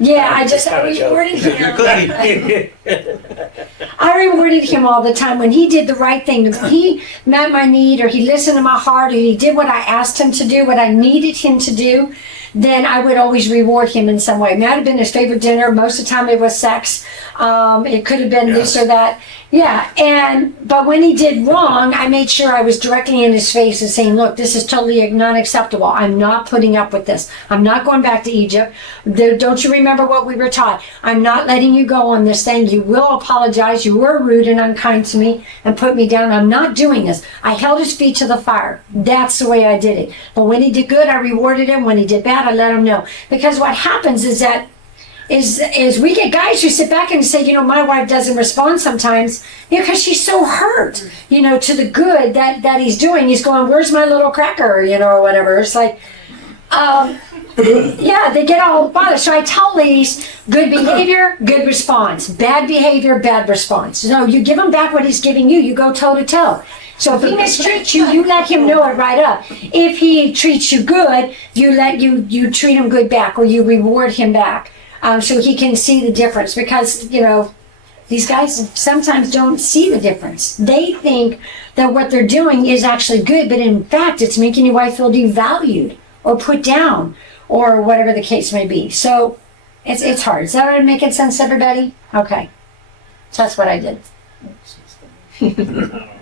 Yeah, I rewarded him. I rewarded him all the time when he did the right thing. When he met my need, or he listened to my heart, or he did what I asked him to do, what I needed him to do, then I would always reward him in some way. It might have been his favorite dinner. Most of the time it was sex. It could have been this or that. Yeah, but when he did wrong, I made sure I was directly in his face and saying, look, this is totally not acceptable. I'm not putting up with this. I'm not going back to Egypt. Don't you remember what we were taught? I'm not letting you go on this thing. You will apologize. You were rude and unkind to me and put me down. I'm not doing this. I held his feet to the fire. That's the way I did it. But when he did good, I rewarded him. When he did bad, I let him know. Because what happens is that is we get guys who sit back and say, my wife doesn't respond sometimes because she's so hurt, to the good that he's doing. He's going, where's my little cracker, or whatever. It's like, yeah, they get all bothered. So I tell ladies, good behavior, good response. Bad behavior, bad response. No, you give him back what he's giving you. You go toe to toe. So if he mistreats you, you let him know it right up. If he treats you good, you treat him good back, or you reward him back. So he can see the difference, because, these guys sometimes don't see the difference. They think that what they're doing is actually good, but in fact, it's making your wife feel devalued or put down or whatever the case may be. So it's hard. Is that making sense to everybody? Okay. So that's what I did.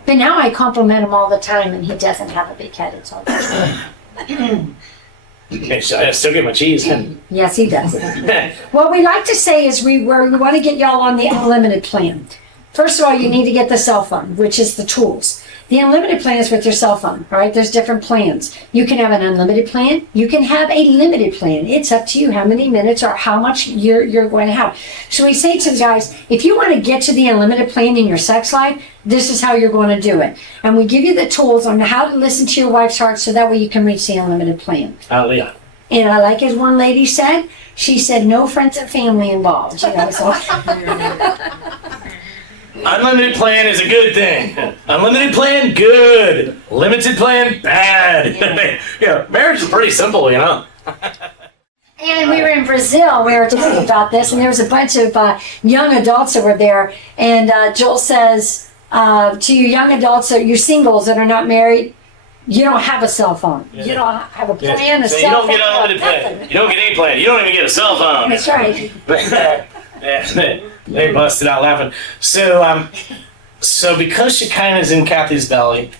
But now I compliment him all the time, and he doesn't have a big head. It's all good. Okay, so I still get my cheese. Yes, he does. What we like to say is we want to get y'all on the unlimited plan. First of all, you need to get the cell phone, which is the tools. The unlimited plan is with your cell phone, all right? There's different plans. You can have an unlimited plan. You can have a limited plan. It's up to you how many minutes or how much you're going to have. So we say to the guys, if you want to get to the unlimited plan in your sex life, this is how you're going to do it. And we give you the tools on how to listen to your wife's heart, so that way you can reach the unlimited plan. Hallelujah. And I like as one lady said, she said, no friends and family involved. So. Unlimited plan is a good thing. Unlimited plan, good. Limited plan, bad. Yeah, marriage is pretty simple, And we were in Brazil, we were talking about this, and there was a bunch of young adults that were there. And Joel says, to you young adults, or you singles that are not married, you don't have a cell phone. Yeah. You don't have a plan, a so cell phone. You don't get unlimited plan. You don't get any plan. You don't even get a cell phone. That's right. They busted out laughing. So because Shekinah's in Kathy's belly,